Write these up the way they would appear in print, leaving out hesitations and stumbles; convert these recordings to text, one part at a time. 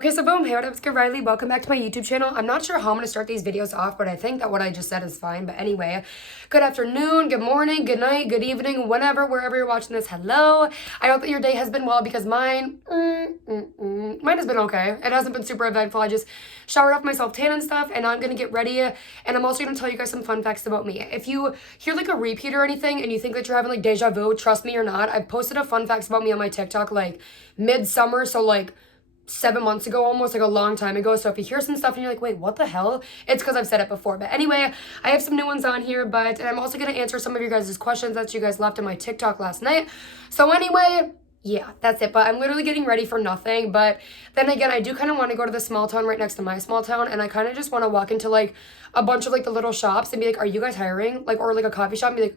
Okay, so boom, hey, what up, it's good Riley. Welcome back to my YouTube channel. I'm not sure how I'm going to start these videos off, but I think that what I just said is fine. But anyway, good afternoon, good morning, good night, good evening, whenever, wherever you're watching this, hello. I hope that your day has been well because mine has been okay. It hasn't been super eventful. I just showered off myself tan and stuff, and now I'm going to get ready, and I'm also going to tell you guys some fun facts about me. If you hear like a repeat or anything, and you think that you're having like deja vu, trust me or not, I've posted a fun facts about me on my TikTok like midsummer, so like 7 months ago, almost like a long time ago. So if you hear some stuff and you're like, wait, what the hell? It's because I've said it before. But anyway, I have some new ones on here, and I'm also going to answer some of your guys' questions that you guys left in my TikTok last night. So anyway, yeah, that's it. But I'm literally getting ready for nothing. But then again, I do kind of want to go to the small town right next to my small town. And I kind of just want to walk into like a bunch of like the little shops and be like, are you guys hiring? Like, or like a coffee shop and be like,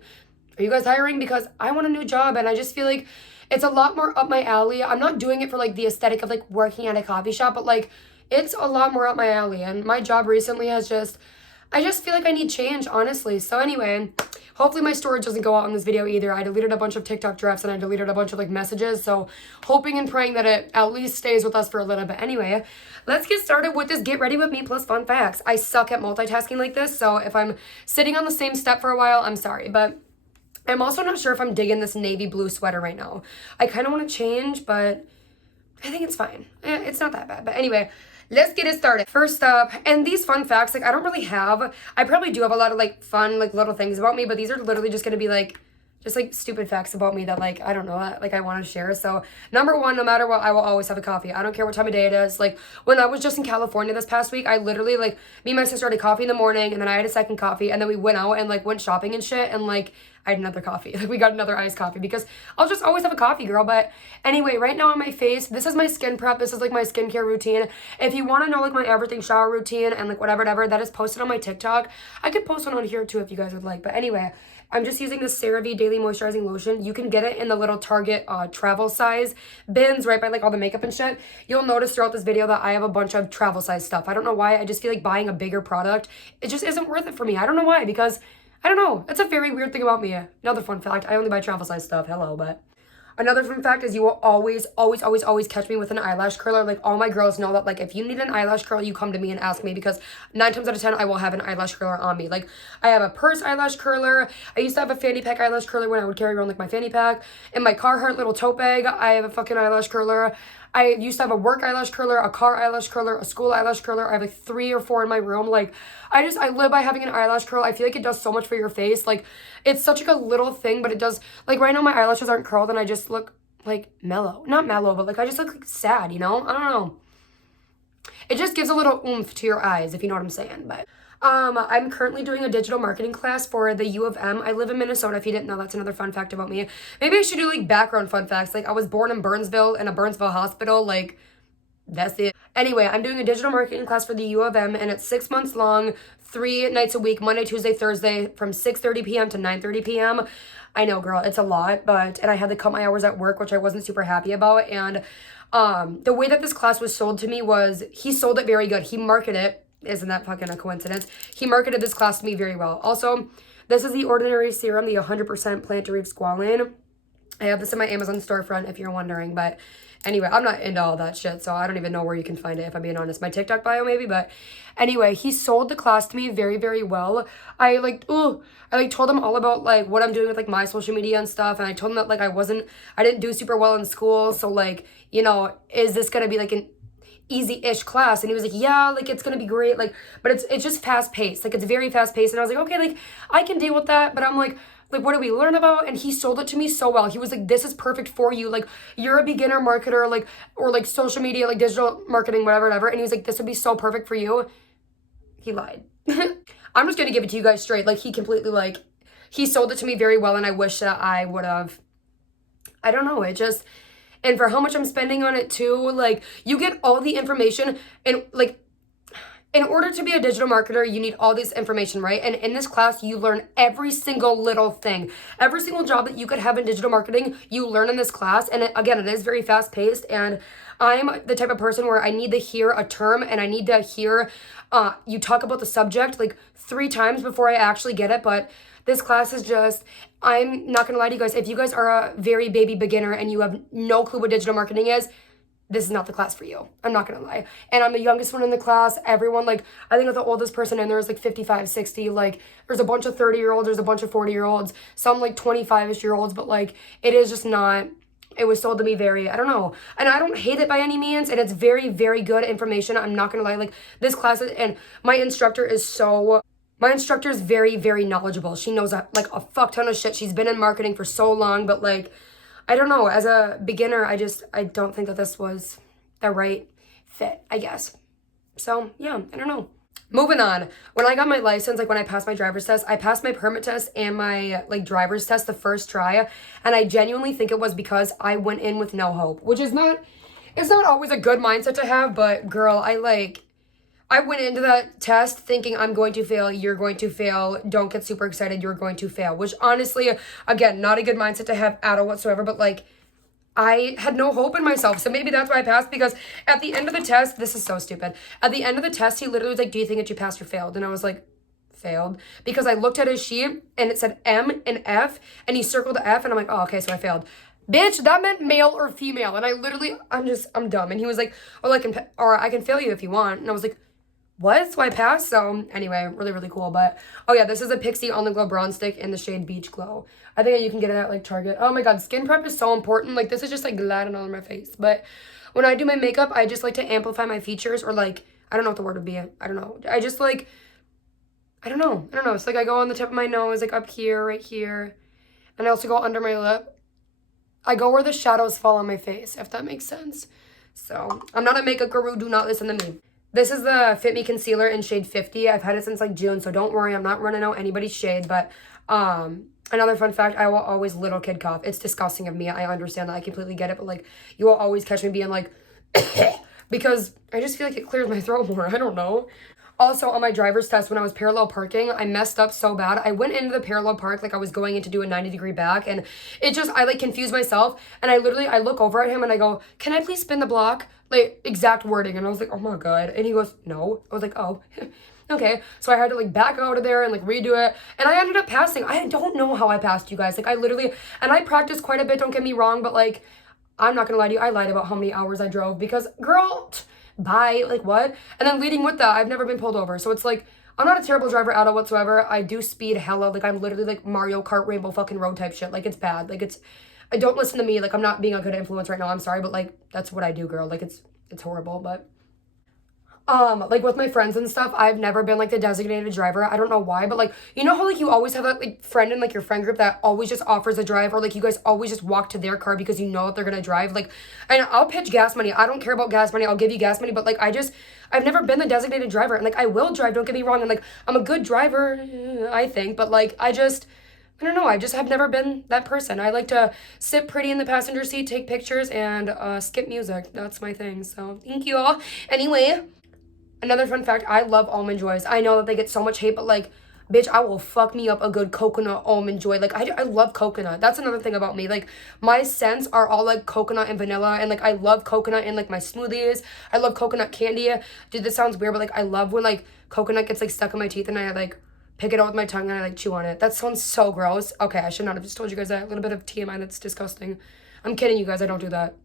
are you guys hiring? Because I want a new job. And I just feel like it's a lot more up my alley. I'm not doing it for like the aesthetic of like working at a coffee shop, but like it's a lot more up my alley. And my job recently has I just feel like I need change, honestly. So anyway, hopefully my storage doesn't go out in this video either. I deleted a bunch of TikTok drafts and I deleted a bunch of like messages. So hoping and praying that it at least stays with us for a little bit. Anyway, let's get started with this Get Ready With Me plus fun facts. I suck at multitasking like this. So if I'm sitting on the same step for a while, I'm sorry. But I'm also not sure if I'm digging this navy blue sweater right now. I kind of want to change, but I think it's fine. It's not that bad. But anyway, let's get it started. First up, and these fun facts, like I don't really have, I probably do have a lot of like fun, like little things about me, but these are literally just going to be like, just like stupid facts about me that like, I don't know, like I want to share. So number one, no matter what, I will always have a coffee. I don't care what time of day it is. Like when I was just in California this past week, I literally like, me and my sister had a coffee in the morning and then I had a second coffee and then we went out and like went shopping and shit and like I had another coffee. Like we got another iced coffee because I'll just always have a coffee, girl. But anyway, right now on my face, this is my skin prep. This is like my skincare routine. If you want to know like my everything shower routine and like whatever, that is posted on my TikTok. I could post one on here too if you guys would like. But anyway, I'm just using this CeraVe Daily Moisturizing Lotion. You can get it in the little Target travel size bins right by like all the makeup and shit. You'll notice throughout this video that I have a bunch of travel size stuff. I don't know why. I just feel like buying a bigger product, it just isn't worth it for me. I don't know why, because I don't know. It's a very weird thing about me. Another fun fact, I only buy travel size stuff. Hello, but another fun fact is you will always catch me with an eyelash curler. Like all my girls know that like if you need an eyelash curl, you come to me and ask me because 9 times out of 10, I will have an eyelash curler on me. Like I have a purse eyelash curler. I used to have a fanny pack eyelash curler when I would carry around like my fanny pack. In my Carhartt little tote bag, I have a fucking eyelash curler. I used to have a work eyelash curler, a car eyelash curler, a school eyelash curler. I have like 3 or 4 in my room. Like I live by having an eyelash curl. I feel like it does so much for your face. Like it's such like a little thing, but it does, like right now my eyelashes aren't curled and I just look like mellow. Not mellow, but like I just look like sad, you know? I don't know. It just gives a little oomph to your eyes, if you know what I'm saying. But I'm currently doing a digital marketing class for the U of M. I live in Minnesota, if you didn't know. That's another fun fact about me. Maybe I should do like background fun facts. Like I was born in Burnsville in a Burnsville hospital. Like that's it. Anyway, I'm doing a digital marketing class for the U of M and it's 6 months long, 3 nights a week, Monday, Tuesday, Thursday from 6:30 p.m. to 9:30 p.m. I know, girl, it's a lot, and I had to cut my hours at work, which I wasn't super happy about. And the way that this class was sold to me was he sold it very good. He marketed it. Isn't that fucking a coincidence? He marketed this class to me very well. Also, this is the Ordinary Serum, the 100% plant-derived squalane. I have this in my Amazon storefront if you're wondering, but anyway, I'm not into all that shit, so I don't even know where you can find it, if I'm being honest. My TikTok bio maybe, but anyway, he sold the class to me very, very well. I told him all about like what I'm doing with like my social media and stuff, and I told him that like I didn't do super well in school, so like, you know, is this gonna be like an easy-ish class? And he was like, yeah, like it's gonna be great, like, but it's just fast-paced, like it's very fast-paced. And I was like, okay, like I can deal with that. But I'm like what do we learn about? And he sold it to me so well. He was like, this is perfect for you, like you're a beginner marketer, like, or like social media, like digital marketing, whatever. And he was like, this would be so perfect for you. He lied. I'm just gonna give it to you guys straight. Like he sold it to me very well, and I wish that I would have, I don't know, and for how much I'm spending on it too, like you get all the information. And like in order to be a digital marketer, you need all this information, right? And in this class, you learn every single little thing. Every single job that you could have in digital marketing, you learn in this class. And again, it is very fast paced. And I'm the type of person where I need to hear a term and I need to hear you talk about the subject like 3 times before I actually get it. But this class is just, I'm not gonna lie to you guys, if you guys are a very baby beginner and you have no clue what digital marketing is, this is not the class for you. I'm not gonna lie. And I'm the youngest one in the class. Everyone, like, I think the oldest person in there is like 55, 60. Like, there's a bunch of 30-year-olds, there's a bunch of 40-year-olds, some like 25-ish year olds, but like, it is just not, it was told to me very, I don't know. And I don't hate it by any means, and it's very, very good information. I'm not gonna lie. Like, this class, and my instructor is very, very knowledgeable. She knows like a fuck ton of shit. She's been in marketing for so long, but like, I don't know, as a beginner, I don't think that this was the right fit, I guess. So, yeah, I don't know. Moving on. When I got my license, like when I passed my driver's test, I passed my permit test and my like driver's test the first try, and I genuinely think it was because I went in with no hope, which is not, it's not always a good mindset to have, but girl, I went into that test thinking I'm going to fail, you're going to fail, don't get super excited, you're going to fail, which honestly, again, not a good mindset to have at all whatsoever, but like, I had no hope in myself, so maybe that's why I passed, because at the end of the test, this is so stupid, at the end of the test, he literally was like, do you think that you passed or failed? And I was like, failed, because I looked at his sheet, and it said M and F, and he circled F, and I'm like, oh, okay, so I failed. Bitch, that meant male or female, and I literally, I'm dumb, and he was like, well, I can fail you if you want, and I was like, what? So I passed. So anyway, really, really cool. But oh yeah, this is a Pixie On The Glow Bronze Stick in the shade Beach Glow. I think you can get it at like Target. Oh my god, skin prep is so important. Like, this is just like gliding all over my face. But when I do my makeup, I just like to amplify my features, or like, I don't know what the word would be. I don't know. I just like, I don't know. It's like I go on the tip of my nose, like up here, right here. And I also go under my lip. I go where the shadows fall on my face, if that makes sense. So I'm not a makeup guru. Do not listen to me. This is the Fit Me Concealer in shade 50. I've had it since like June, so don't worry. I'm not running out anybody's shade. But another fun fact, I will always little kid cough. It's disgusting of me. I understand that. I completely get it. But like, you will always catch me being like, because I just feel like it clears my throat more. I don't know. Also, on my driver's test, when I was parallel parking, I messed up so bad. I went into the parallel park like I was going in to do a 90-degree back, and it just, I like confused myself, and I look over at him and I go, can I please spin the block? Like, exact wording, and I was like, oh my god. And he goes, no. I was like, oh, okay. So I had to like back out of there and like redo it, and I ended up passing. I don't know how I passed, you guys. Like, I literally, and I practiced quite a bit, don't get me wrong, but like, I'm not gonna lie to you, I lied about how many hours I drove, because girl, bye, like what? And then leading with that, I've never been pulled over, so it's like, I'm not a terrible driver at all whatsoever. I do speed hella, like I'm literally like Mario Kart Rainbow fucking road type shit. Like, it's bad, like it's, I don't listen to me, like I'm not being a good influence right now, I'm sorry, but like that's what I do, girl. Like, it's horrible. But like with my friends and stuff, I've never been like the designated driver. I don't know why, but like, you know how like you always have that like friend in like your friend group that always just offers a drive, or like you guys always just walk to their car because you know that they're gonna drive. Like, and I'll pitch gas money. I don't care about gas money. I'll give you gas money, but like I've never been the designated driver, and like I will drive, don't get me wrong, and like I'm a good driver, I think, but like I don't know, I just have never been that person. I like to sit pretty in the passenger seat, take pictures, and skip music. That's my thing, so thank you all. Anyway, another fun fact, I love Almond Joys. I know that they get so much hate, but like, bitch, I will fuck me up a good coconut almond joy. Like, I love coconut. That's another thing about me. Like, my scents are all like coconut and vanilla, and like I love coconut in like my smoothies. I love coconut candy. Dude, this sounds weird, but like I love when like coconut gets like stuck in my teeth and I like pick it out with my tongue and I like chew on it. That sounds so gross. Okay, I should not have just told you guys that. A little bit of TMI, that's disgusting. I'm kidding, you guys, I don't do that.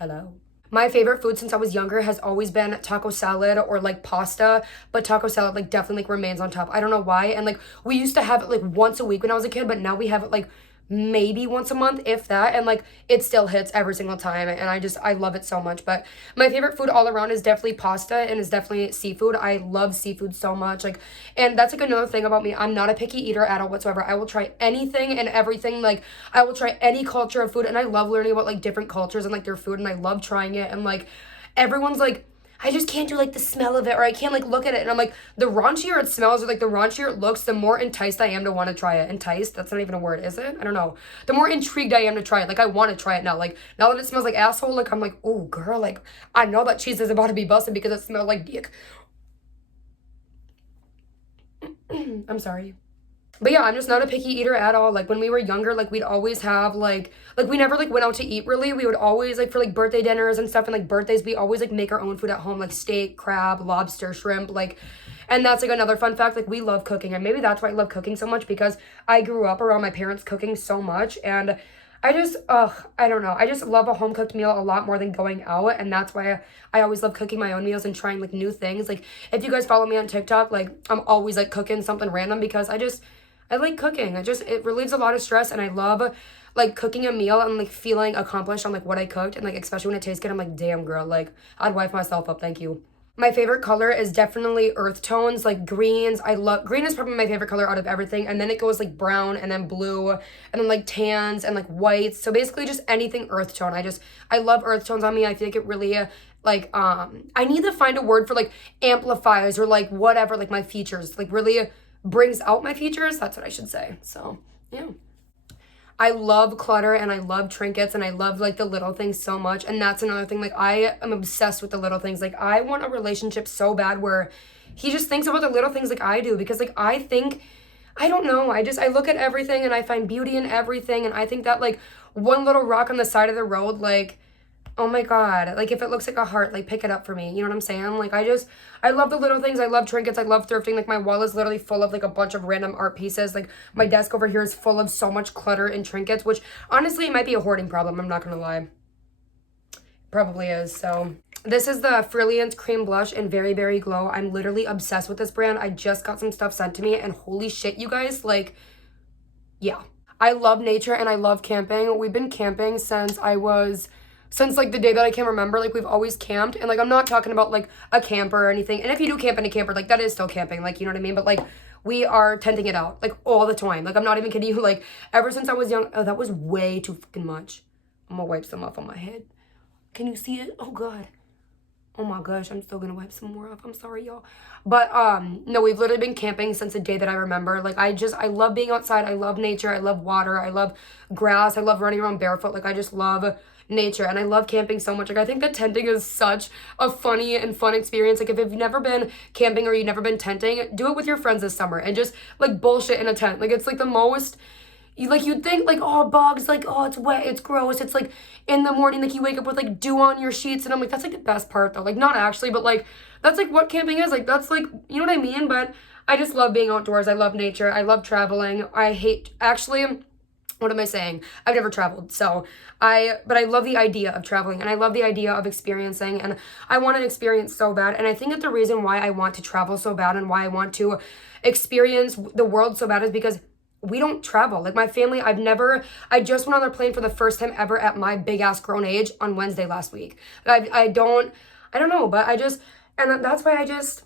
Hello. My favorite food since I was younger has always been taco salad or like pasta, but taco salad like definitely like remains on top. I don't know why. And like we used to have it like once a week when I was a kid, but now we have it like maybe once a month, if that, and like it still hits every single time, and I love it so much. But my favorite food all around is definitely pasta, and is definitely seafood. I love seafood so much, like, and that's like another thing about me. I'm not a picky eater at all whatsoever. I will try anything and everything. Like, I will try any culture of food, and I love learning about like different cultures and like their food, and I love trying it. And like everyone's like, I just can't do like the smell of it, or I can't like look at it, and I'm like, the raunchier it smells or like the raunchier it looks, the more enticed I am to want to try it. Enticed, that's not even a word, is it? I don't know. The more intrigued I am to try it. Like, I want to try it now. Like, now that it smells like asshole, like I'm like, oh girl, like I know that cheese is about to be busted because it smells like dick. I'm sorry. But yeah, I'm just not a picky eater at all. Like, when we were younger, like, we'd always have, like, we never, like, went out to eat, really. We would always, like, for, like, birthday dinners and stuff and, like, birthdays, we always, like, make our own food at home, like, steak, crab, lobster, shrimp, like, and that's, like, another fun fact. Like, we love cooking, and maybe that's why I love cooking so much, because I grew up around my parents cooking so much, and I don't know. I just love a home cooked meal a lot more than going out. And that's why I always love cooking my own meals and trying like new things. Like if you guys follow me on TikTok, like I'm always like cooking something random because I like cooking. It relieves a lot of stress, and I love like cooking a meal and like feeling accomplished on like what I cooked, and like especially when it tastes good, I'm like, damn girl, like I'd wipe myself up, thank you. My favorite color is definitely earth tones, like greens. I love green is probably my favorite color out of everything. And then it goes like brown and then blue and then like tans and like whites. So basically just anything earth tone. I love earth tones on me. I feel like it really I need to find a word for like amplifies or like whatever, like my features, like really brings out my features. That's what I should say. So yeah. I love clutter and I love trinkets and I love like the little things so much. And that's another thing. Like I am obsessed with the little things. Like I want a relationship so bad where he just thinks about the little things like I do, because like I don't know. I look at everything and I find beauty in everything. And I think that like one little rock on the side of the road, like, oh my God, like if it looks like a heart, like pick it up for me. You know what I'm saying? Like I love the little things. I love trinkets. I love thrifting. Like my wall is literally full of like a bunch of random art pieces. Like my desk over here is full of so much clutter and trinkets, which honestly it might be a hoarding problem. I'm not gonna lie. Probably is. So this is the Brilliant Cream Blush in Very Berry Glow. I'm literally obsessed with this brand. I just got some stuff sent to me and holy shit, you guys, like, yeah. I love nature and I love camping. We've been camping since like the day that I can remember. Like we've always camped, and like I'm not talking about like a camper or anything. And if you do camp in a camper, like that is still camping, like you know what I mean? But like we are tenting it out like all the time. Like I'm not even kidding you. Like ever since I was young, oh that was way too fucking much. I'm gonna wipe some off on my head. Can you see it? Oh God. Oh my gosh, I'm still gonna wipe some more off. I'm sorry, y'all. But no, we've literally been camping since the day that I remember. Like I love being outside. I love nature. I love water. I love grass. I love running around barefoot. Like I just love nature, and I love camping so much. Like I think that tenting is such a funny and fun experience. Like if you've never been camping or you've never been tenting, do it with your friends this summer and just like bullshit in a tent. Like it's like the most you'd think like, oh, bugs, like, oh, it's wet, it's gross, it's like in the morning, like you wake up with like dew on your sheets, and I'm like, that's like the best part though. Like not actually, but like that's like what camping is. Like that's like, you know what I mean? But I just love being outdoors. I love nature. I love traveling. What am I saying? I've never traveled, but I love the idea of traveling, and I love the idea of experiencing, and I want to experience so bad. And I think that the reason why I want to travel so bad and why I want to experience the world so bad is because we don't travel. Like my family, I just went on a plane for the first time ever at my big ass grown age on Wednesday last week. I don't know, but and that's why I just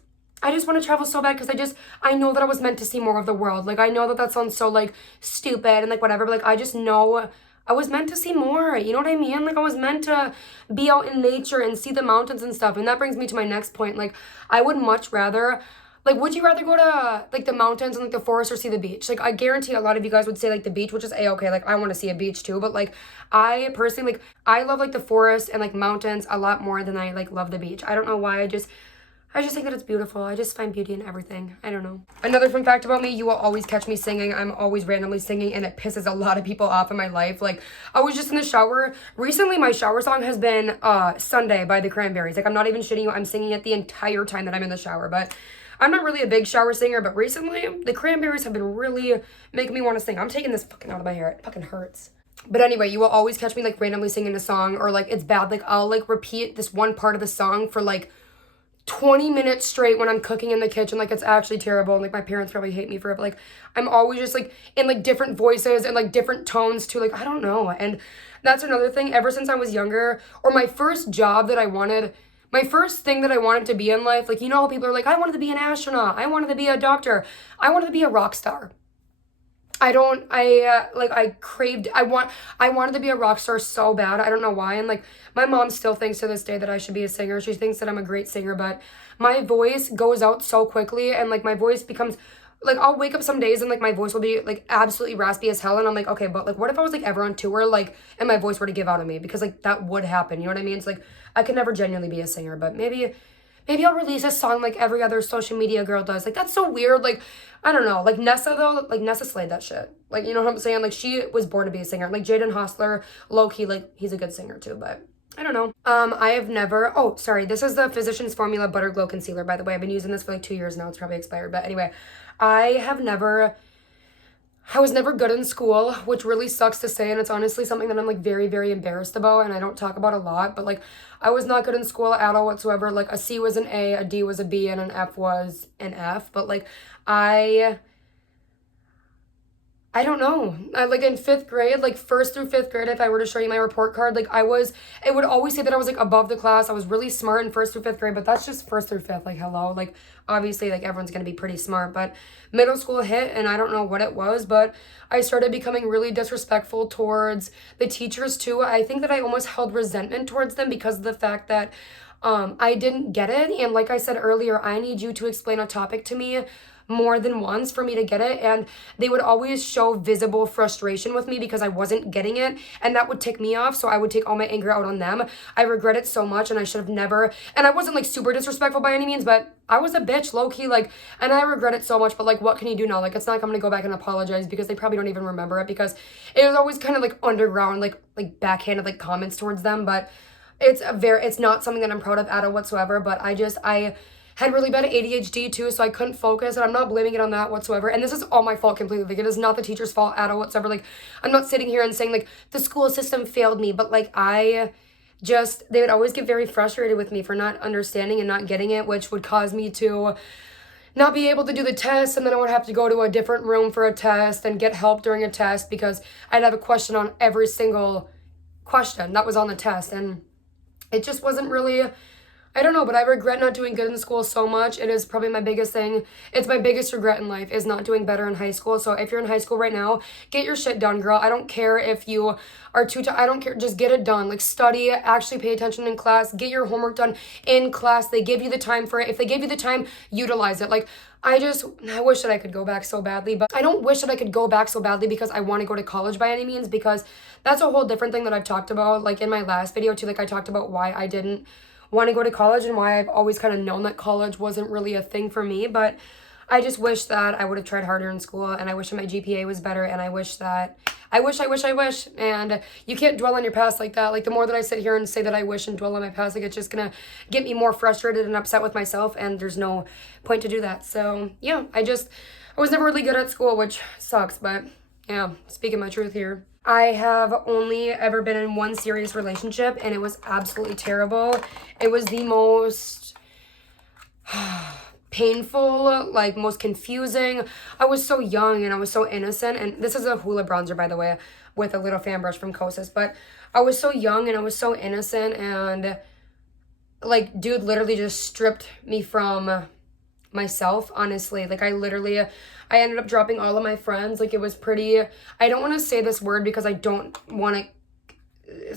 want to travel so bad, because I know that I was meant to see more of the world. Like I know that that sounds so like stupid and like whatever, but like I just know I was meant to see more. You know what I mean? Like I was meant to be out in nature and see the mountains and stuff. And that brings me to my next point. Like I would much rather, like, would you rather go to, like, the mountains and, like, the forest or see the beach? Like, I guarantee a lot of you guys would say, like, the beach, which is A-okay. Like, I want to see a beach, too. But, like, I personally, like, I love, like, the forest and, like, mountains a lot more than I, like, love the beach. I don't know why. I just think that it's beautiful. I just find beauty in everything. I don't know. Another fun fact about me, you will always catch me singing. I'm always randomly singing, and it pisses a lot of people off in my life. Like, I was just in the shower. Recently, my shower song has been Sunday by the Cranberries. Like, I'm not even shitting you. I'm singing it the entire time that I'm in the shower. But I'm not really a big shower singer, but recently, the Cranberries have been really making me want to sing. I'm taking this fucking out of my hair. It fucking hurts. But anyway, you will always catch me, like, randomly singing a song, or, like, it's bad. Like, I'll, like, repeat this one part of the song for, like, 20 minutes straight when I'm cooking in the kitchen. Like, it's actually terrible, and, like, my parents probably hate me for it, but, like, I'm always just, like, in, like, different voices and, like, different tones, too. Like, I don't know. And that's another thing. Ever since I was younger, or my first job that I wanted... My first thing that I wanted to be in life, like, you know how people are like, I wanted to be an astronaut, I wanted to be a doctor, I wanted to be a rock star. I wanted to be a rock star so bad. I don't know why. And, like, my mom still thinks to this day that I should be a singer. She thinks that I'm a great singer, but my voice goes out so quickly, and, like, my voice becomes... Like, I'll wake up some days and, like, my voice will be, like, absolutely raspy as hell. And I'm like, okay, but, like, what if I was, like, ever on tour, like, and my voice were to give out on me? Because, like, that would happen. You know what I mean? It's, like, I could never genuinely be a singer. But maybe I'll release a song like every other social media girl does. Like, that's so weird. Like, I don't know. Like, Nessa, though, like, Nessa slayed that shit. Like, you know what I'm saying? Like, she was born to be a singer. Like, Jaden Hossler, low-key, like, he's a good singer, too. But... I don't know. I have never... Oh, sorry. This is the Physicians Formula Butter Glow Concealer, by the way. I've been using this for, like, 2 years now. It's probably expired. But anyway... I have never I was never good in school, which really sucks to say, and it's honestly something that I'm like very, very embarrassed about, and I don't talk about a lot, but like I was not good in school at all whatsoever. Like a C was an A, a D was a B, and an F was an F. But like I don't know. Like in fifth grade, like first through fifth grade, if I were to show you my report card, like it would always say that I was like above the class. I was really smart in first through fifth grade, but that's just first through fifth. Like, hello. Like, obviously, like everyone's going to be pretty smart, but middle school hit and I don't know what it was, but I started becoming really disrespectful towards the teachers too. I think that I almost held resentment towards them because of the fact that I didn't get it. And like I said earlier, I need you to explain a topic to me more than once for me to get it, and they would always show visible frustration with me because I wasn't getting it, and that would tick me off, so I would take all my anger out on them. I regret it so much, and I should have never, and I wasn't like super disrespectful by any means, but I was a bitch, low-key, like, and I regret it so much, but like, what can you do now? Like, it's not like I'm gonna go back and apologize because they probably don't even remember it, because it was always kind of like underground, like backhanded like comments towards them, but it's not something that I'm proud of at all whatsoever. But I had really bad ADHD too, so I couldn't focus, and I'm not blaming it on that whatsoever. And this is all my fault completely. Like, it is not the teacher's fault at all whatsoever. Like, I'm not sitting here and saying like the school system failed me, but like they would always get very frustrated with me for not understanding and not getting it, which would cause me to not be able to do the test, and then I would have to go to a different room for a test and get help during a test because I'd have a question on every single question that was on the test, and it just wasn't really, I don't know, but I regret not doing good in school so much. It is probably my biggest thing. It's my biggest regret in life is not doing better in high school. So if you're in high school right now, get your shit done, girl. I don't care if you are I don't care. Just get it done. Like, study, actually pay attention in class, get your homework done in class. They give you the time for it. If they give you the time, utilize it. Like, I wish that I could go back so badly, but I don't wish that I could go back so badly because I want to go to college by any means, because that's a whole different thing that I've talked about. Like in my last video too, like I talked about why I didn't want to go to college and why I've always kind of known that college wasn't really a thing for me. But I just wish that I would have tried harder in school, and I wish that my GPA was better, and I wish, and you can't dwell on your past like that. Like, the more that I sit here and say that I wish and dwell on my past, like, it's just gonna get me more frustrated and upset with myself, and there's no point to do that. So yeah, I was never really good at school, which sucks, but yeah, speaking my truth here. I have only ever been in one serious relationship, and it was absolutely terrible. It was the most painful, like most confusing. I was so young and I was so innocent, and this is a Hoola bronzer, by the way, with a little fan brush from Kosas, but I was so young and I was so innocent, and like, dude literally just stripped me from myself, honestly. Like, I ended up dropping all of my friends. Like, it was pretty, I don't want to say this word because I don't want to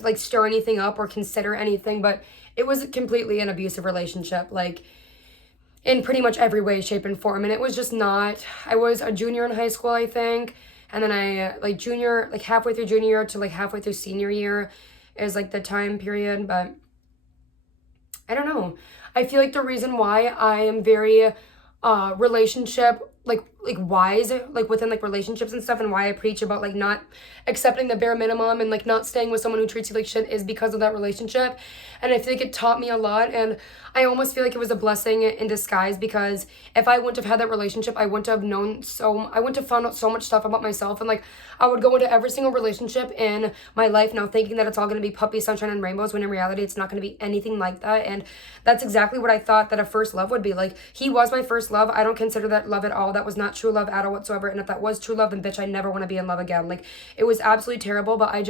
like stir anything up or consider anything, but it was completely an abusive relationship, like in pretty much every way, shape, and form. And it was just not, I was a junior in high school, I think, and then I halfway through junior year to like halfway through senior year is like the time period. But I don't know, I feel like the reason why I am very relationship like wise, like within like relationships and stuff, and why I preach about like not accepting the bare minimum and like not staying with someone who treats you like shit, is because of that relationship. And I feel like it taught me a lot, and I almost feel like it was a blessing in disguise, because if I wouldn't have had that relationship, I wouldn't have found out so much stuff about myself, and like I would go into every single relationship in my life now thinking that it's all going to be puppy, sunshine, and rainbows, when in reality it's not going to be anything like that. And that's exactly what I thought that a first love would be. Like, he was my first love. I don't consider that love at all. That was not true love at all whatsoever. And if that was true love, then bitch, I never want to be in love again. Like, it was absolutely terrible. But I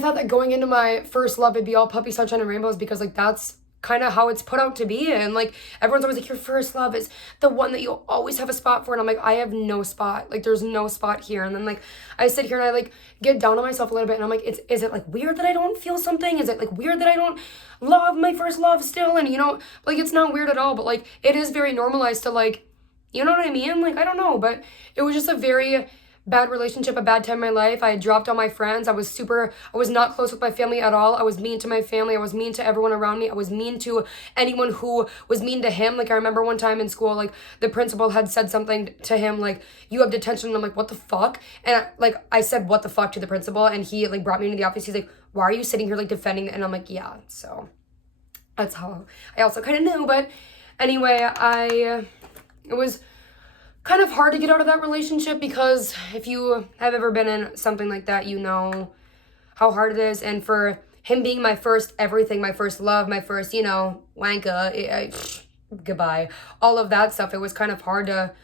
thought that going into my first love, it'd be all puppy, sunshine, and rainbows, because like that's kind of how it's put out to be. And like, everyone's always like, your first love is the one that you'll always have a spot for. And I'm like, I have no spot. Like, there's no spot here. And then like I sit here and I like get down on myself a little bit, and I'm like, is it like weird that I don't feel something? Is it like weird that I don't love my first love still? And like, it's not weird at all, but like it is very normalized to, like, you know what I mean? Like, I don't know, but it was just a very bad relationship, a bad time in my life. I had dropped all my friends. I was not close with my family at all. I was mean to my family. I was mean to everyone around me. I was mean to anyone who was mean to him. Like, I remember one time in school, like, the principal had said something to him, like, you have detention. And I'm like, what the fuck? And I said, what the fuck, to the principal, and he like brought me into the office. He's like, why are you sitting here like defending? And I'm like, yeah. So that's how I also kind of knew. But anyway, it was kind of hard to get out of that relationship, because if you have ever been in something like that, you know how hard it is. And for him being my first everything, my first love, my first, you know, wanka, goodbye, all of that stuff, it was kind of hard to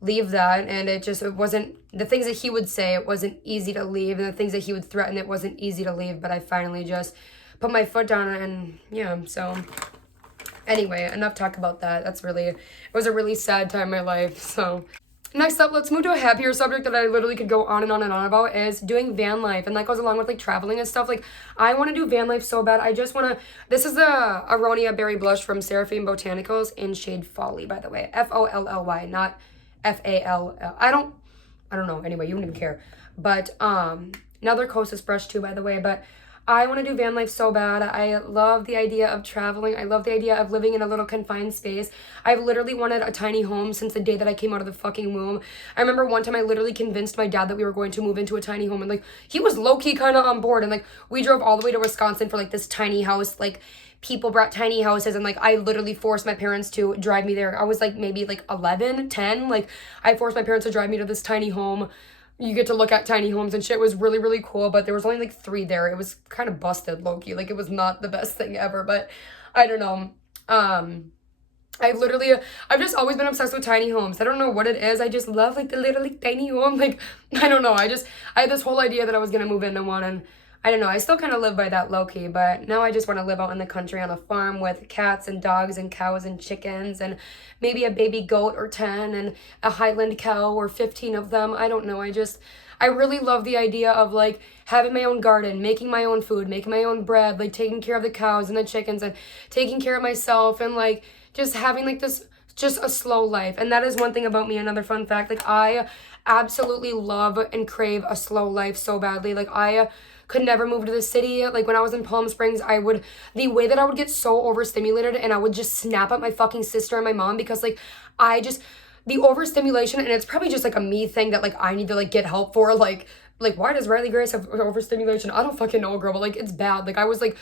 leave that. And it wasn't, the things that he would say, it wasn't easy to leave, and the things that he would threaten, it wasn't easy to leave. But I finally just put my foot down, and yeah, so anyway, enough talk about that. It was a really sad time in my life. So next up, let's move to a happier subject that I literally could go on and on and on about, is doing van life. And that goes along with like traveling and stuff. Like, I want to do van life so bad. I just want to, this is the Aronia Berry Blush from Seraphine Botanicals in shade Folly, by the way. Folly, not Fal. I don't know. Anyway, you wouldn't even care. But another Kosas brush too, by the way. But I want to do van life so bad. I love the idea of traveling. I love the idea of living in a little confined space. I've literally wanted a tiny home since the day that I came out of the fucking womb. I remember one time I literally convinced my dad that we were going to move into a tiny home, and like, he was low-key kind of on board, and like, we drove all the way to Wisconsin for like this tiny house. Like, people brought tiny houses, and like, I literally forced my parents to drive me there. I was like maybe like 11, 10. Like, I forced my parents to drive me to this tiny home. You get to look at tiny homes and shit. It was really, really cool, but there was only like 3 there. It was kind of busted, low-key. Like, it was not the best thing ever, but I don't know. I've just always been obsessed with tiny homes. I don't know what it is. I just love like the little like tiny home. Like, I don't know. I had this whole idea that I was going to move into one, and I don't know. I still kind of live by that low-key, but now I just want to live out in the country on a farm with cats and dogs and cows and chickens and maybe a baby goat or 10 and a Highland cow or 15 of them. I don't know. I really love the idea of like having my own garden, making my own food, making my own bread, like taking care of the cows and the chickens and taking care of myself, and like just having like this, just a slow life. And that is one thing about me. Another fun fact, like, I absolutely love and crave a slow life so badly. Like, I could never move to the city. Like, when I was in Palm Springs, the way that I would get so overstimulated, and I would just snap at my fucking sister and my mom, because like, the overstimulation, and it's probably just like a me thing that like I need to like get help for. Like why does Riley Grace have overstimulation? I don't fucking know, girl, but like, it's bad. Like, I was like,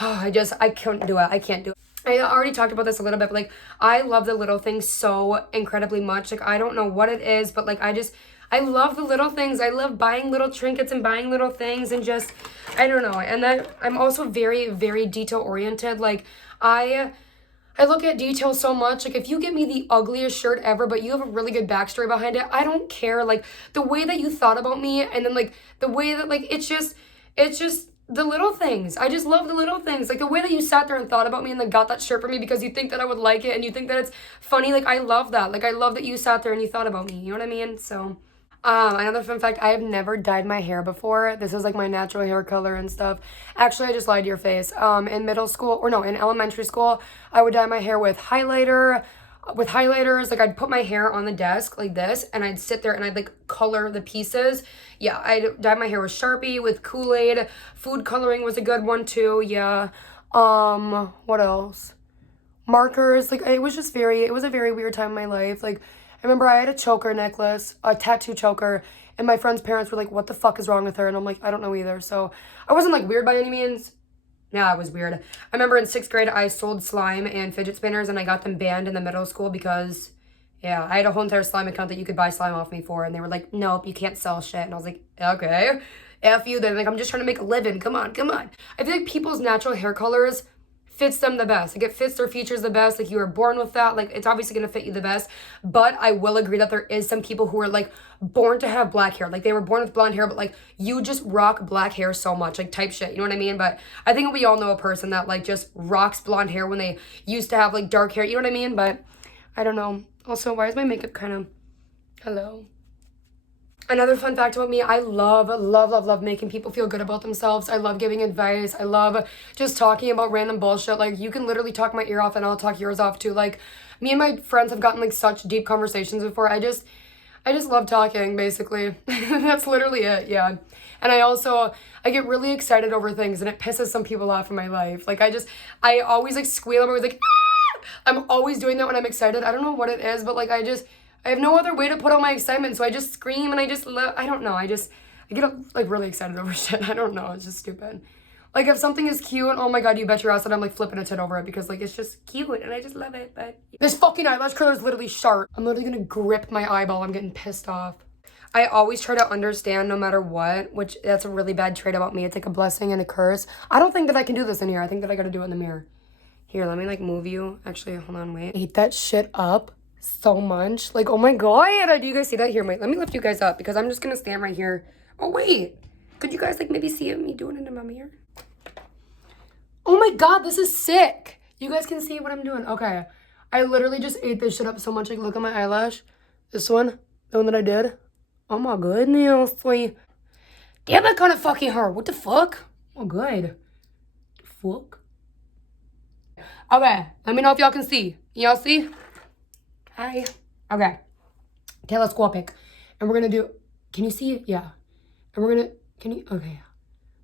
I couldn't do it. I can't do it. I already talked about this a little bit, but like, I love the little things so incredibly much. Like, I don't know what it is, but like, I love the little things. I love buying little trinkets and buying little things, and just, I don't know. And then I'm also very, very detail oriented. Like, I look at detail so much. Like, if you get me the ugliest shirt ever, but you have a really good backstory behind it, I don't care. Like, the way that you thought about me, and then like the way that like, it's just the little things. I just love the little things. Like, the way that you sat there and thought about me and then got that shirt for me because you think that I would like it and you think that it's funny. Like, I love that. Like, I love that you sat there and you thought about me. You know what I mean? So, another fun fact, I have never dyed my hair before. This is like my natural hair color and stuff. Actually, I just lied to your face. In elementary school, I would dye my hair with highlighters. Like, I'd put my hair on the desk like this, and I'd sit there and I'd like color the pieces. Yeah, I'd dye my hair with Sharpie, with Kool-Aid. Food coloring was a good one too. Yeah. What else? Markers. Like, it was a very weird time in my life. Like, I remember I had a choker necklace, a tattoo choker, and my friend's parents were like, what the fuck is wrong with her? And I'm like, I don't know either. So I wasn't like weird by any means. Yeah, it was weird. I remember in 6th grade, I sold slime and fidget spinners, and I got them banned in the middle school because, yeah, I had a whole entire slime account that you could buy slime off me for, and they were like, nope, you can't sell shit. And I was like, okay, F you then. Like, I'm just trying to make a living. Come on. I feel like people's natural hair colors fits them the best. Like, it fits their features the best. Like, you were born with that. Like, it's obviously going to fit you the best. But I will agree that there is some people who are like born to have black hair. Like, they were born with blonde hair, but like, you just rock black hair so much, like, type shit. You know what I mean? But I think we all know a person that like just rocks blonde hair when they used to have like dark hair. You know what I mean? But I don't know. Also, why is my makeup kind of, hello? Another fun fact about me, I love making people feel good about themselves. I love giving advice. I love just talking about random bullshit. Like, you can literally talk my ear off and I'll talk yours off too. Like, me and my friends have gotten like such deep conversations before. I just love talking, basically. That's literally it, yeah. And I get really excited over things, and it pisses some people off in my life. Like, I always like squeal. I'm always like, ah! I'm always doing that when I'm excited. I don't know what it is, but like, I have no other way to put out my excitement, so I just scream, and I don't know, I get like really excited over shit. I don't know, it's just stupid. Like, if something is cute, oh my god, you bet your ass that I'm, like, flipping a tit over it because, like, it's just cute and I just love it, but... This fucking eyelash curler is literally sharp. I'm literally gonna grip my eyeball. I'm getting pissed off. I always try to understand no matter what, which that's a really bad trait about me. It's like a blessing and a curse. I don't think that I can do this in here. I think that I gotta do it in the mirror. Here, let me, like, move you. Actually, hold on, wait. I hate that shit up so much. Like, oh my god, do you guys see that? Here, wait, let me lift you guys up because I'm just gonna stand right here. Oh, wait. Could you guys, like, maybe see me doing it in my mirror? Oh my god, this is sick. You guys can see what I'm doing. Okay. I literally just ate this shit up so much. Like, look at my eyelash. This one, the one that I did. Oh my goodness. Damn, that kind of fucking hurt. What the fuck? Oh, good. Fuck. Okay, let me know if y'all can see. Y'all see? Hi. Okay. Telescopic. And we're gonna do, can you see it? Yeah. And we're gonna, okay.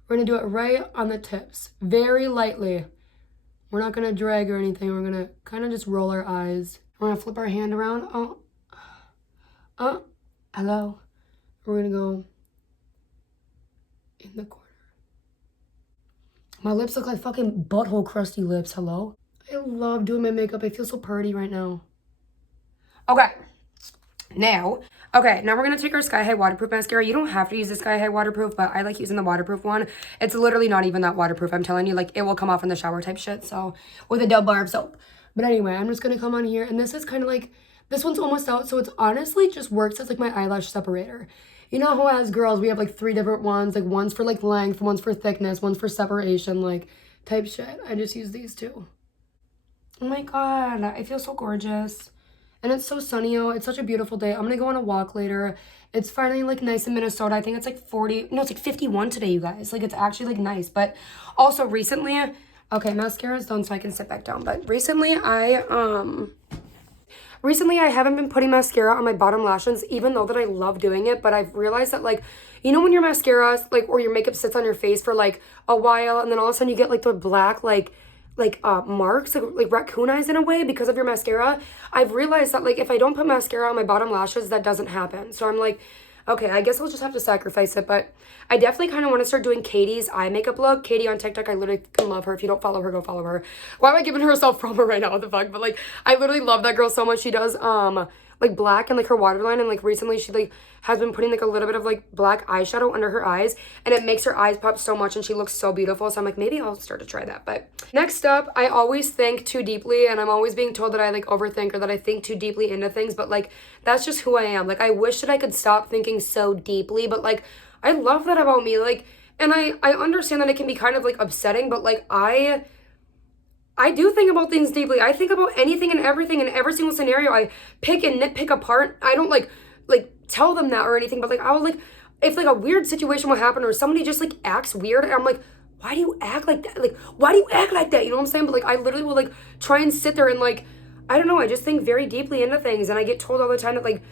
We're gonna do it right on the tips. Very lightly. We're not gonna drag or anything. We're gonna kind of just roll our eyes. We're gonna flip our hand around. Hello. We're gonna go in the corner. My lips look like fucking butthole crusty lips. Hello. I love doing my makeup. I feel so pretty right now. Okay. Now we're going to take our Sky High Waterproof Mascara. You don't have to use the Sky High Waterproof, but I like using the waterproof one. It's literally not even that waterproof. I'm telling you, like, it will come off in the shower type shit, so, with a double bar of soap. But anyway, I'm just going to come on here, and this is kind of like, this one's almost out, so it's honestly just works as, like, my eyelash separator. You know how as girls, we have, like, 3 different ones, like, one's for, like, length, one's for thickness, one's for separation, like, type shit. I just use these 2. Oh my god, I feel so gorgeous. And it's so sunny out. It's such a beautiful day. I'm gonna go on a walk later. It's finally, like, nice in Minnesota. I think it's like 40, no, it's like 51 today, you guys. Like, it's actually, like, nice. But also recently, okay, mascara's done so I can sit back down. But recently I haven't been putting mascara on my bottom lashes, even though that I love doing it. But I've realized that, like, you know when your mascara, like, or your makeup sits on your face for, like, a while, and then all of a sudden you get, like, the black, like marks, like raccoon eyes in a way because of your mascara. I've realized that, like, if I don't put mascara on my bottom lashes, that doesn't happen. So I'm like, okay, I guess I'll just have to sacrifice it. But I definitely kind of want to start doing Katie's eye makeup look. Katie on TikTok, I literally love her. If you don't follow her, go follow her. Why am I giving her self promo right now? What the fuck? But, like, I literally love that girl so much. She does like black and, like, her waterline, and, like, recently she, like, has been putting, like, a little bit of, like, black eyeshadow under her eyes, and it makes her eyes pop so much, and she looks so beautiful. So I'm like, maybe I'll start to try that. But next up, I always think too deeply, and I'm always being told that I, like, overthink or that I think too deeply into things, but, like, that's just who I am. Like, I wish that I could stop thinking so deeply, but, like, I love that about me. Like, and I understand that it can be kind of, like, upsetting, but, like, I do think about things deeply. I think about anything and everything in every single scenario. I pick and nitpick apart. I don't, like tell them that or anything, but, like, I'll, like, if, like, a weird situation will happen or somebody just, like, acts weird, and I'm like, why do you act like that? Like, why do you act like that? You know what I'm saying? But, like, I literally will, like, try and sit there and, like, I don't know, I just think very deeply into things, and I get told all the time that, like,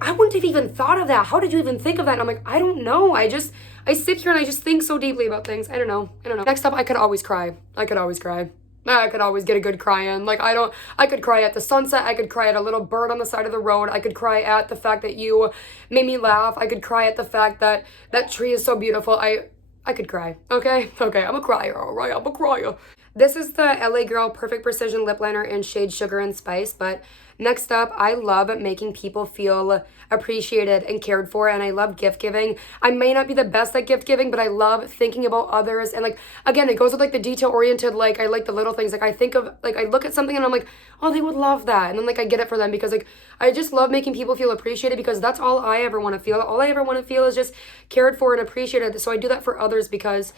I wouldn't have even thought of that. How did you even think of that? And I'm like, I don't know. I sit here and I just think so deeply about things. I don't know. Next up, I could always cry. I could always get a good cry in. Like, I could cry at the sunset. I could cry at a little bird on the side of the road. I could cry at the fact that you made me laugh. I could cry at the fact that that tree is so beautiful. I could cry. Okay, I'm a crier, all right? I'm a crier. This is the LA Girl Perfect Precision Lip Liner in shade Sugar and Spice. But next up, I love making people feel appreciated and cared for, and I love gift giving. I may not be the best at gift giving, but I love thinking about others. And, like, again, it goes with, like, the detail oriented. Like, I like the little things. Like, I think of, like, I look at something and I'm like, oh, they would love that. And then, like, I get it for them because, like, I just love making people feel appreciated because that's all I ever want to feel. All I ever want to feel is just cared for and appreciated. So I do that for others because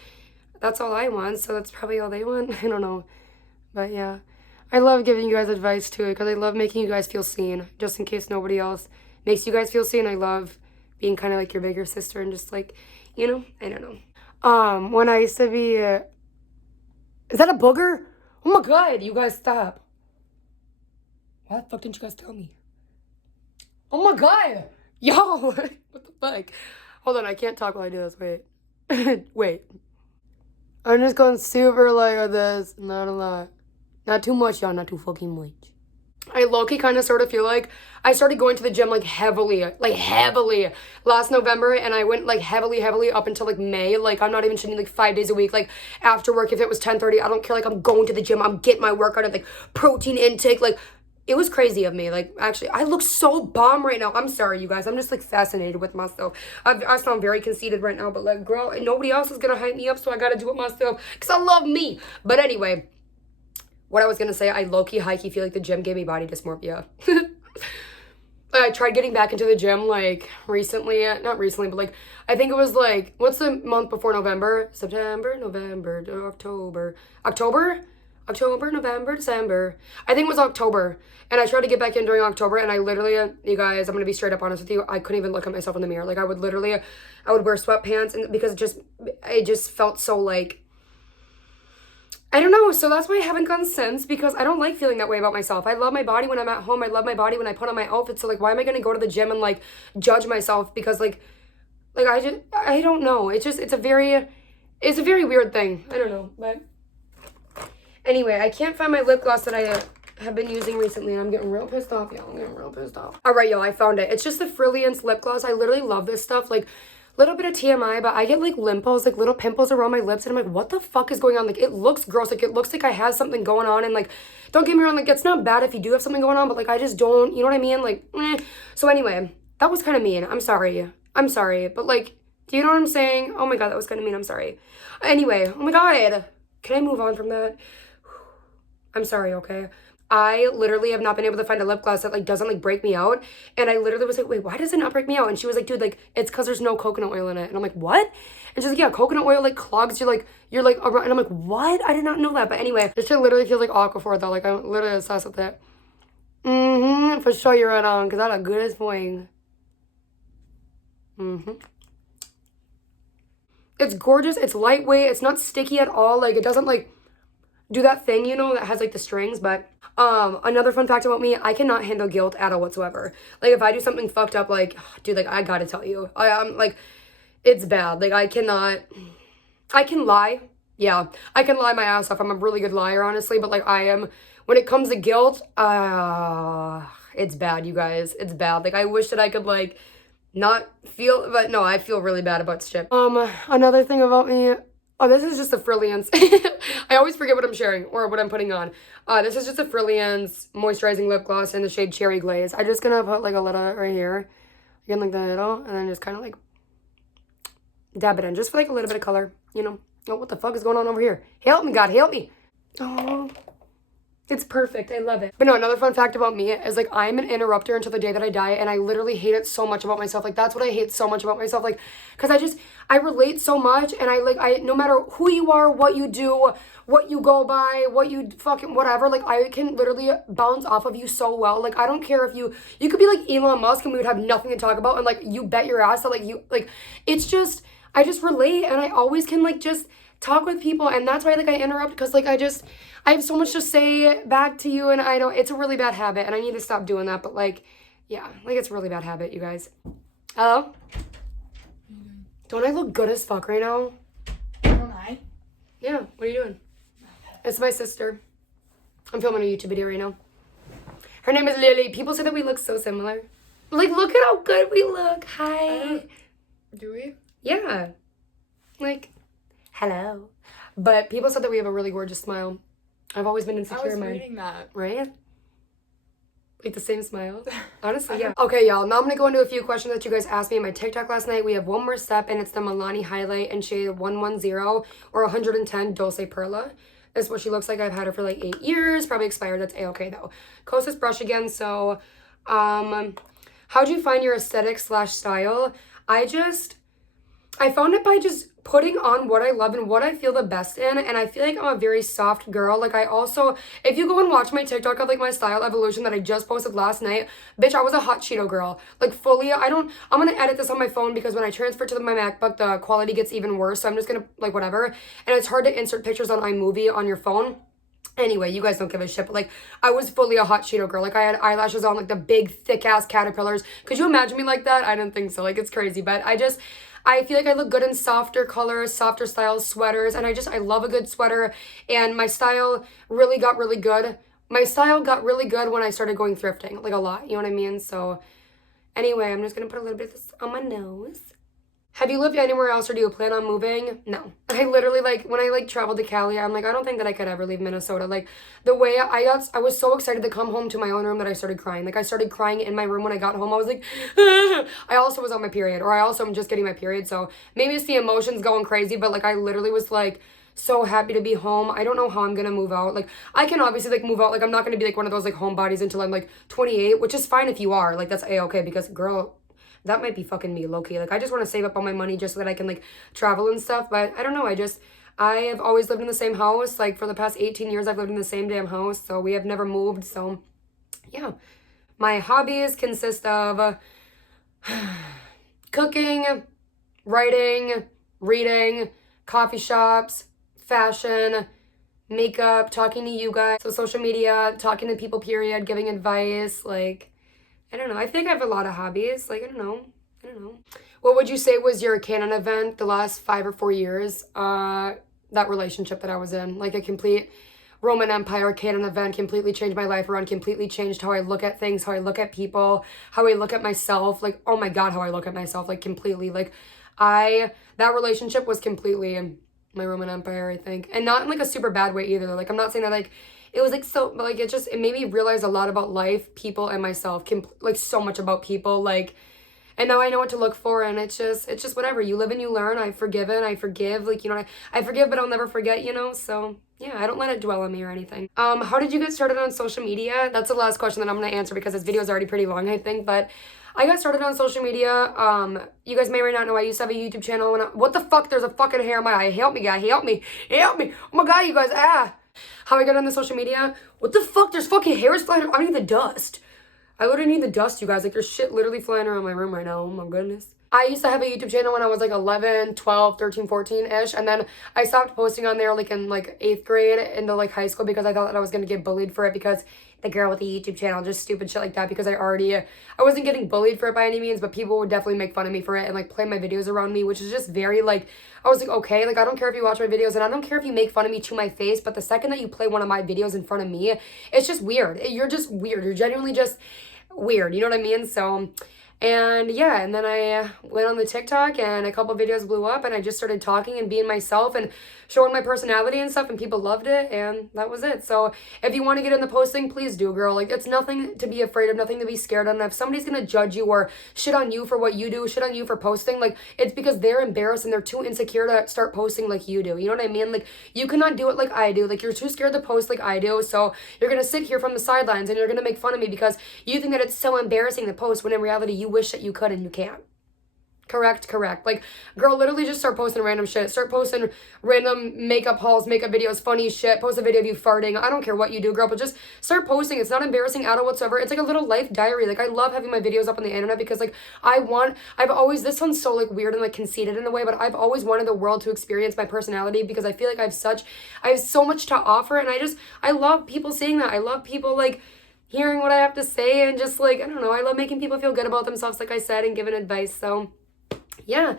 that's all I want, so that's probably all they want. I don't know. But yeah, I love giving you guys advice too because I love making you guys feel seen, just in case nobody else makes you guys feel seen. I love being kind of like your bigger sister and just, like, you know, I don't know. When I used to be, is that a booger? Oh my god, you guys stop. Why the fuck didn't you guys tell me? Oh my god, yo, what the fuck? Hold on, I can't talk while I do this, wait. Wait. I'm just going super light on this. Not a lot. Not too much, y'all. Not too fucking much. I low-key kind of sort of feel like I started going to the gym like heavily last November, and I went like heavily up until like May. Like I'm not even shooting like 5 days a week. Like after work, if it was 10:30, I don't care. Like I'm going to the gym. I'm getting my workout and like protein intake. Like it was crazy of me. Like actually, I look so bomb right now. I'm sorry, you guys. I'm just like fascinated with myself. I sound very conceited right now, but like girl, nobody else is gonna hype me up, so I gotta do it myself because I love me. But anyway. What I was gonna say, I low-key, high-key feel like the gym gave me body dysmorphia. I tried getting back into the gym, like, recently. Not recently, but, like, I think it was, like, what's the month before November? September, November, October. October, November, December. I think it was October. And I tried to get back in during October, and I literally, you guys, I'm gonna be straight up honest with you, I couldn't even look at myself in the mirror. Like, I would literally, I would wear sweatpants, and because it just felt so, like, I don't know, so that's why I haven't gone since, because I don't like feeling that way about myself. I love my body when I'm at home. I love my body when I put on my outfit. So, like, why am I going to go to the gym and, like, judge myself? Because, like, I don't know. It's a very weird thing. I don't know, but anyway, I can't find my lip gloss that I have been using recently, and I'm getting real pissed off, y'all. I'm getting real pissed off. All right, y'all, I found it. It's just the Brilliance lip gloss. I literally love this stuff. Like, little bit of TMI, but I get like limples, like little pimples around my lips, and I'm like, what the fuck is going on? Like, it looks gross. Like, it looks like I have something going on, and like, don't get me wrong, like, it's not bad if you do have something going on, but like, I just don't, you know what I mean? Like, So anyway, that was kind of mean. I'm sorry, but like, do you know what I'm saying? Oh my god, that was kind of mean. I'm sorry. Anyway, oh my god, can I move on from that? I'm sorry, okay? I literally have not been able to find a lip gloss that like doesn't like break me out. And I literally was like, wait, why does it not break me out? And she was like, dude, like it's because there's no coconut oil in it. And I'm like, what? And she's like, yeah, coconut oil like clogs you're like around. And I'm like, what? I did not know that. But anyway, this shit literally feels like Aquaphor though. Like I'm literally obsessed with it. For sure you're right on, because I look good as boing. It's gorgeous. It's lightweight. It's not sticky at all. Like it doesn't like do that thing, you know, that has like the strings. But another fun fact about me, I cannot handle guilt at all whatsoever. Like if I do something fucked up, like dude, like I gotta tell you, I'm like, it's bad. Like I can lie. Yeah, I can lie my ass off. I'm a really good liar, honestly. But like when it comes to guilt, it's bad, you guys. It's bad. Like I wish that I could like not feel, but no, I feel really bad about shit. Another thing about me. Oh, this is just a Brilliance. I always forget what I'm sharing or what I'm putting on. This is just a Brilliance moisturizing lip gloss in the shade Cherry Glaze. I'm just gonna put like a little right here. Again, like the middle, and then just kind of like dab it in. Just for like a little bit of color, you know. Oh, what the fuck is going on over here? Help me, God, help me. Oh, it's perfect. I love it. But no, another fun fact about me is like I'm an interrupter until the day that I die, and I literally hate it so much about myself. Like that's what I hate so much about myself. Like, cause I relate so much, and I no matter who you are, what you do, what you go by, what you fucking whatever, like I can literally bounce off of you so well. Like I don't care if you could be like Elon Musk and we would have nothing to talk about, and like you bet your ass that like you like it's just I just relate, and I always can like just talk with people, and that's why like I interrupt, because like I have so much to say back to you, and it's a really bad habit, and I need to stop doing that. But like, yeah, like it's a really bad habit, you guys. Hello? Don't I look good as fuck right now? Don't I? Yeah, what are you doing? It's my sister. I'm filming a YouTube video right now. Her name is Lily. People say that we look so similar. Like, look at how good we look. Hi. Do we? Yeah. Like, hello. But people said that we have a really gorgeous smile. I've always been insecure in mine. I was reading that. Right? Like the same smile. Honestly, yeah. Okay, y'all. Now I'm going to go into a few questions that you guys asked me in my TikTok last night. We have one more step, and it's the Milani highlight in shade 110 or 110 Dulce Perla. This is what she looks like. I've had her for like 8 years. Probably expired. That's A-okay, though. Closest brush again. So, how'd you find your aesthetic / style? I found it by just putting on what I love and what I feel the best in, and I feel like I'm a very soft girl. Like I also, if you go and watch my TikTok of like my style evolution that I just posted last night, bitch, I was a hot Cheeto girl. Like fully, I'm gonna edit this on my phone because when I transfer to my MacBook, the quality gets even worse, so I'm just gonna like whatever, and it's hard to insert pictures on iMovie on your phone. Anyway, you guys don't give a shit, but like I was fully a hot Cheeto girl. Like I had eyelashes on, like the big thick ass caterpillars. Could you imagine me like that? I didn't think so. Like it's crazy, but I feel like I look good in softer colors, softer styles, sweaters, and I love a good sweater, and my style really got really good my style got really good when I started going thrifting, like a lot, you know what I mean? So anyway, I'm just gonna put a little bit of this on my nose. Have you lived anywhere else or do you plan on moving? No. I literally, like, when I, like, traveled to Cali, I'm like, I don't think that I could ever leave Minnesota. Like, the way I was so excited to come home to my own room that I started crying. Like, I started crying in my room when I got home. I was like, I also was on my period, or I also am just getting my period. So maybe it's the emotions going crazy, but, like, I literally was, like, so happy to be home. I don't know how I'm gonna move out. Like, I can obviously, like, move out. Like, I'm not gonna be, like, one of those, like, homebodies until I'm, like, 28, which is fine if you are. Like, that's A-okay because, girl, that might be fucking me, low-key. Like, I just want to save up all my money just so that I can, like, travel and stuff. But I don't know. I have always lived in the same house. Like, for the past 18 years, I've lived in the same damn house. So we have never moved. So, yeah. My hobbies consist of cooking, writing, reading, coffee shops, fashion, makeup, talking to you guys. So social media, talking to people, period, giving advice, like, I don't know. I think I have a lot of hobbies. Like, I don't know. What would you say was your canon event the last 5 or 4 years? That relationship that I was in. Like, a complete Roman Empire canon event completely changed my life around, completely changed how I look at things, how I look at people, how I look at myself. Like, oh my God, how I look at myself. Like, completely. Like, that relationship was completely my Roman Empire, I think. And not in, like, a super bad way either. Like, I'm not saying that, like, it was, like, so, but, like, it made me realize a lot about life, people, and myself. Like, so much about people, like, and now I know what to look for, and it's just whatever. You live and you learn. I've forgiven, I forgive, like, you know, I forgive, but I'll never forget, you know, so, yeah, I don't let it dwell on me or anything. How did you get started on social media? That's the last question that I'm gonna answer because this video is already pretty long, I think, but I got started on social media. You guys may or may not know I used to have a YouTube channel. What the fuck? There's a fucking hair in my eye. Help me, guy. Help me. Help me. Oh my God, you guys. How I got on the social media? What the fuck? There's fucking hairs flying around. I need the dust. I literally need the dust, you guys. Like, there's shit literally flying around my room right now. Oh my goodness. I used to have a YouTube channel when I was like 11, 12, 13, 14-ish. And then I stopped posting on there like in like 8th grade into like high school because I thought that I was going to get bullied for it because the girl with the YouTube channel, just stupid shit like that, because I wasn't getting bullied for it by any means, but people would definitely make fun of me for it and like play my videos around me, which is just very like, I was like, okay, like I don't care if you watch my videos and I don't care if you make fun of me to my face, but the second that you play one of my videos in front of me, it's just weird. You're just weird. You're genuinely just weird. You know what I mean? So, and yeah, and then I went on the TikTok and a couple videos blew up and I just started talking and being myself and showing my personality and stuff and people loved it and that was it. So if you want to get in the posting, please do, girl. Like, it's nothing to be afraid of, nothing to be scared of. And if somebody's going to judge you or shit on you for what you do, shit on you for posting, like, it's because they're embarrassed and they're too insecure to start posting like you do. You know what I mean? Like, you cannot do it like I do. Like, you're too scared to post like I do. So you're going to sit here from the sidelines and you're going to make fun of me because you think that it's so embarrassing to post when in reality you wish that you could and you can't. Correct. Like, girl, literally just start posting random shit. Start posting random makeup hauls, makeup videos, funny shit. Post a video of you farting. I don't care what you do, girl, but just start posting. It's not embarrassing at all whatsoever. It's like a little life diary. Like, I love having my videos up on the internet because, like, this sounds so, like, weird and, like, conceited in a way, but I've always wanted the world to experience my personality because I feel like I have so much to offer, and I love people seeing that. I love people, like, hearing what I have to say and just, like, I don't know, I love making people feel good about themselves, like I said, and giving advice, so yeah.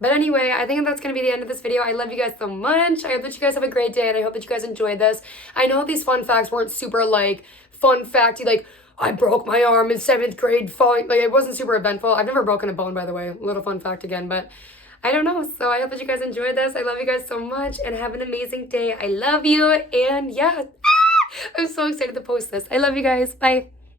But anyway, I think that's going to be the end of this video. I love you guys so much. I hope that you guys have a great day, and I hope that you guys enjoyed this. I know these fun facts weren't super, like, fun facty, like, I broke my arm in 7th grade falling. Like, it wasn't super eventful. I've never broken a bone, by the way. Little fun fact again, but I don't know. So I hope that you guys enjoyed this. I love you guys so much, and have an amazing day. I love you, and yeah. I'm so excited to post this. I love you guys. Bye.